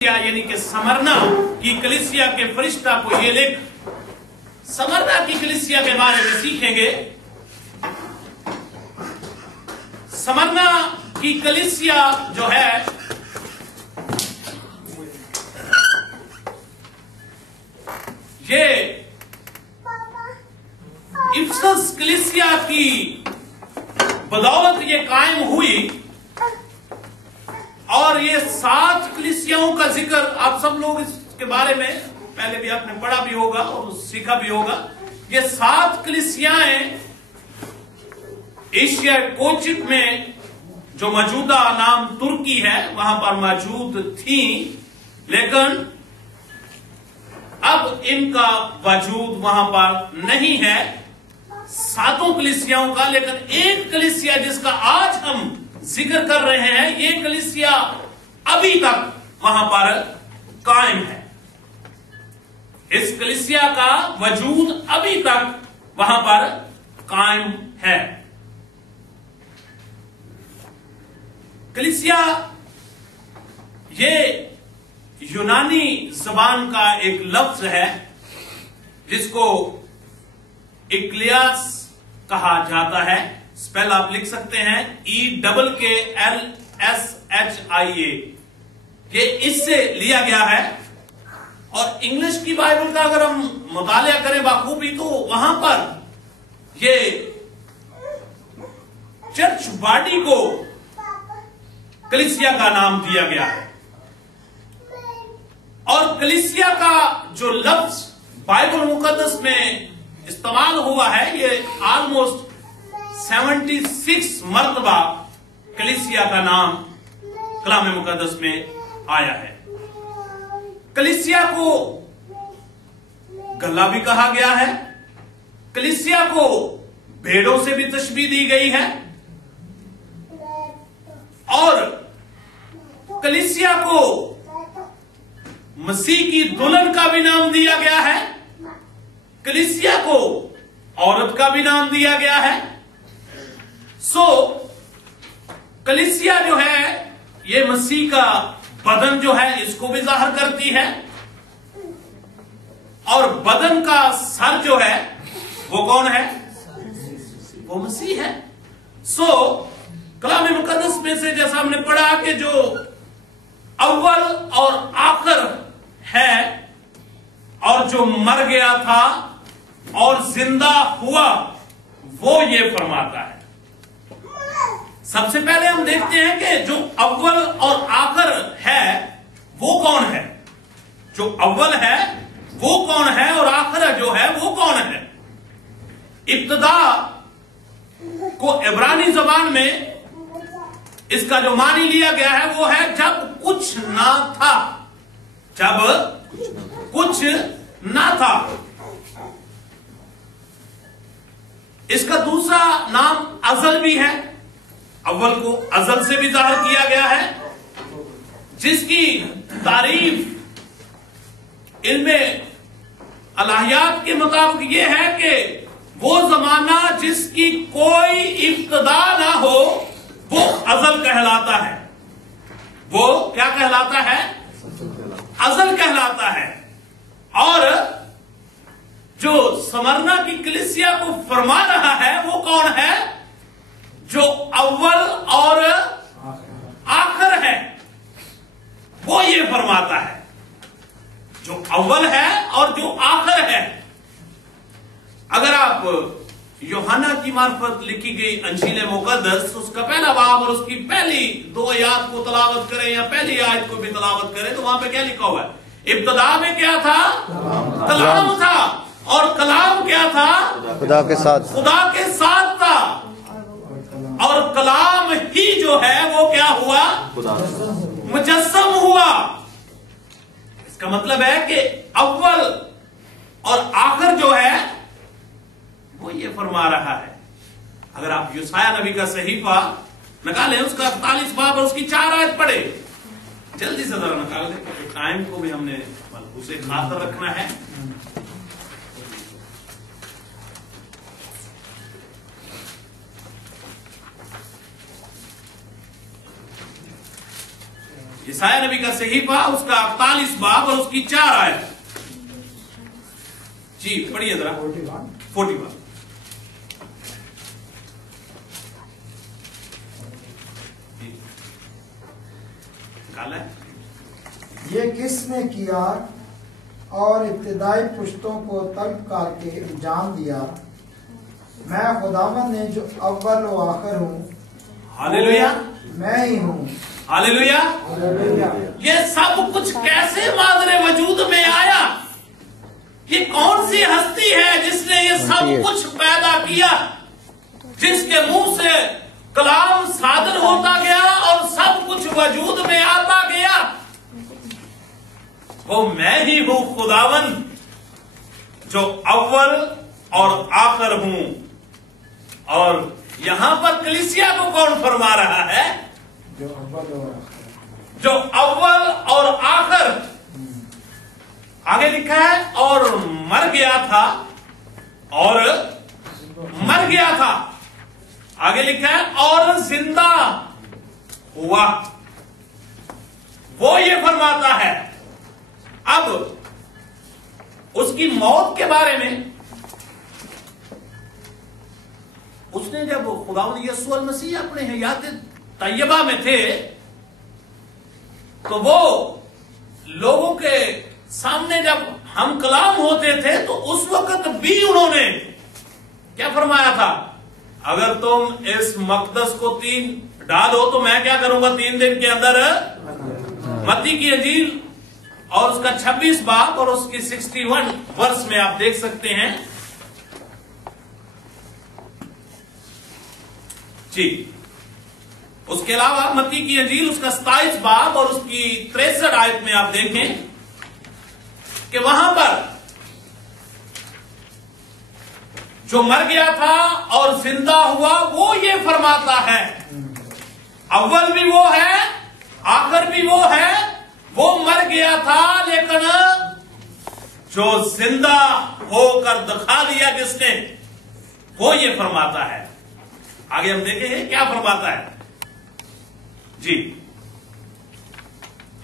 यानी कि समरना की कलीसिया के फरिश्ता को ये लिख। समरना की कलीसिया के बारे में सीखेंगे। समरना की कलीसिया जो है ये इफिसस कलीसिया की बदौलत ये कायम हुई और ये 7 कलीसियाओं का जिक्र आप सब लोग इसके बारे में पहले भी आपने पढ़ा भी होगा और सीखा भी होगा। ये 7 कलीसियाएं एशिया कोचिक में जो मौजूदा नाम तुर्की है वहां पर मौजूद थी, लेकिन अब इनका वजूद वहां पर नहीं है 7 कलीसियाओं का। लेकिन एक कलीसिया जिसका आज हम जिक्र कर रहे हैं, ये कलीसिया अभी तक वहां पर कायम है। इस कलीसिया का वजूद अभी तक वहां पर कायम है। कलीसिया ये यूनानी जबान का एक लफ्ज है जिसको इक्लियास कहा जाता है। स्पेल आप लिख सकते हैं EKKLSHIA। ये इससे लिया गया है। और इंग्लिश की बाइबल का अगर हम मुतालिया करें बाखूबी तो वहां पर ये चर्च बॉडी को कलीसिया का नाम दिया गया है। और कलीसिया का जो लफ्ज बाइबल मुकद्दस में इस्तेमाल हुआ है, ये ऑलमोस्ट 76 मर्तबा कलीसिया का नाम कलाम मुकद्दस में आया है। कलीसिया को गला भी कहा गया है। कलीसिया को भेड़ों से भी तशबीह दी गई है और कलीसिया को मसीह की दुल्हन का भी नाम दिया गया है। कलीसिया को औरत का भी नाम दिया गया है। कलीसिया जो है ये मसीह का बदन जो है इसको भी जाहिर करती है और बदन का सर जो है वो कौन है? वो मसीह है। कलाम मुकद्दस में से जैसा हमने पढ़ा कि जो अव्वल और आखिर है और जो मर गया था और जिंदा हुआ, वो ये फरमाता है। सबसे पहले हम देखते हैं कि जो अव्वल और आखिर है वो कौन है। जो अव्वल है वो कौन है और आखिर जो है वो कौन है। इब्तिदा को इब्रानी जबान में इसका जो मानी लिया गया है वो है जब कुछ ना था। जब कुछ ना था। इसका दूसरा नाम अजल भी है। अव्वल को अजल से भी जाहिर किया गया है, जिसकी तारीफ इल्मे अलाहियात के मुताबिक ये है कि वो जमाना जिसकी कोई इब्तिदा ना हो वो अजल कहलाता है। वो क्या कहलाता है? अजल कहलाता है। और जो समरना की कलीसिया को फरमा रहा है वो कौन है? जो अव्वल और आखिर है वो ये फरमाता है। जो अव्वल है और जो आखिर है। अगर आप यूहन्ना की मार्फत लिखी गई अंजील मुकद्दस उसका पहला बाब और उसकी पहली 2 आयत को तलावत करें या पहली आयत को भी तलावत करें तो वहां पे क्या लिखा हुआ है? इब्तिदा में क्या था? कलाम था। और कलाम क्या था? खुदा के साथ। खुदा के साथ था। और कलाम ही जो है वो क्या हुआ? मुजस्सम हुआ। इसका मतलब है कि अव्वल और आखिर जो है वो ये फरमा रहा है। अगर आप यूसाया नबी का सहीफा निकालें, उसका 48 बाब और उसकी 4 आयत पढ़े, जल्दी से जरा निकाल दें। टाइम को भी हमने उसे खातर रखना है। ये यशायाह नबी का सहीफा उसका 48 बाब और उसकी 4 आयत। जी पढ़िए जरा। 41 निकाला है। ये किसने किया और इब्तिदाई पुश्तों को तलब करके अंजाम दिया? मैं खुदावन ने जो अव्वल व आखिर हूँ, हालेलुया, मैं ही हूँ। हालेलुया। ये सब कुछ कैसे मादरे वजूद में आया? ये कौन सी हस्ती है जिसने ये सब कुछ पैदा किया, जिसके मुंह से कलाम सादर होता गया और सब कुछ वजूद में आता गया? वो मैं ही हूं खुदावन जो अव्वल और आखिर हूं। और यहां पर कलीसिया को कौन फरमा रहा है? जो अव्वल और आखिर। आगे लिखा है और मर गया था और मर गया था। आगे लिखा है और जिंदा हुआ। वो ये फरमाता है। अब उसकी मौत के बारे में उसने जब खुदावंद यीशु मसीह अपने हयात तैयबा में थे तो वो लोगों के सामने जब हम कलाम होते थे तो उस वक्त भी उन्होंने क्या फरमाया था? अगर तुम इस मकदस को 3 ढा दो तो मैं क्या करूंगा 3 दिन के अंदर। मत्ती की इंजील और उसका 26 बाब और उसकी 61 वर्ष में आप देख सकते हैं। जी उसके अलावा मत्ती की इंजील उसका 27 बाब और उसकी 63 आयत में आप देखें कि वहां पर जो मर गया था और जिंदा हुआ वो ये फरमाता है, अव्वल भी वो है, आखिर भी वो है। वो मर गया था लेकिन जो जिंदा होकर दिखा दिया जिसने, वो ये फरमाता है। आगे हम देखेंगे क्या फरमाता है। जी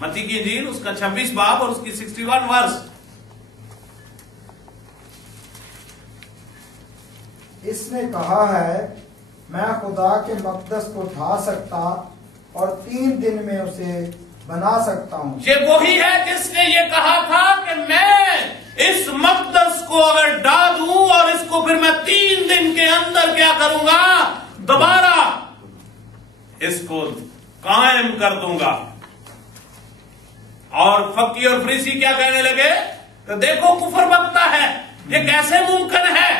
मत्ती की इंजील उसका 26 बाब और उसकी 61 वर्ष। इसने कहा है, मैं खुदा के मकदस को ढा सकता और 3 दिन में उसे बना सकता हूँ। ये वही है जिसने ये कहा था कि मैं इस मकदस को अगर ढा दूं और इसको फिर मैं 3 दिन के अंदर क्या करूंगा, दोबारा इसको कायम कर दूंगा। और फक्की और फरीसी क्या कहने लगे? तो देखो कुफर बकता है, ये कैसे मुमकिन है?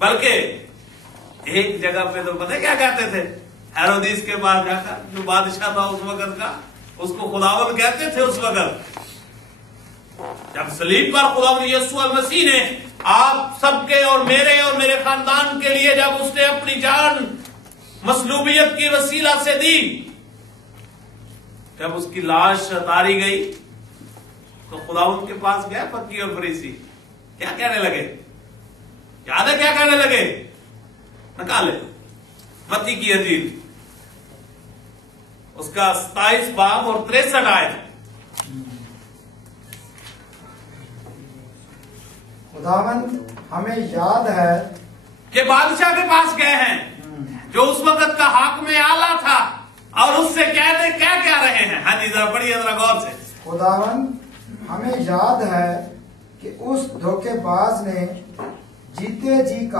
बल्कि एक जगह पे तो पता क्या कहते थे? हेरोदीस के पास जाकर, जो बादशाह था उस वक्त का, उसको खुदावन कहते थे उस वक्त। जब सलीब पर खुदावन यीशु मसीह ने आप सबके और मेरे खानदान के लिए जब उसने अपनी जान मसलूबियत की वसीला से दी, जब उसकी लाश उतारी गई तो खुदावन के पास गया फक्की और फरीसी। क्या कहने लगे? याद है क्या कहने लगे? निकाले मत्ती की इंजील उसका 27 बाब और 63 आयत। खुदावन हमें याद है कि बादशाह के पास गए हैं जो उस वक्त का हाकिम आला था और उससे कहते क्या क्या रहे हैं। हाँ जी जरा पढ़िए जरा गौर से। खुदावन हमें याद है कि उस धोखेबाज ने जीते जी कहा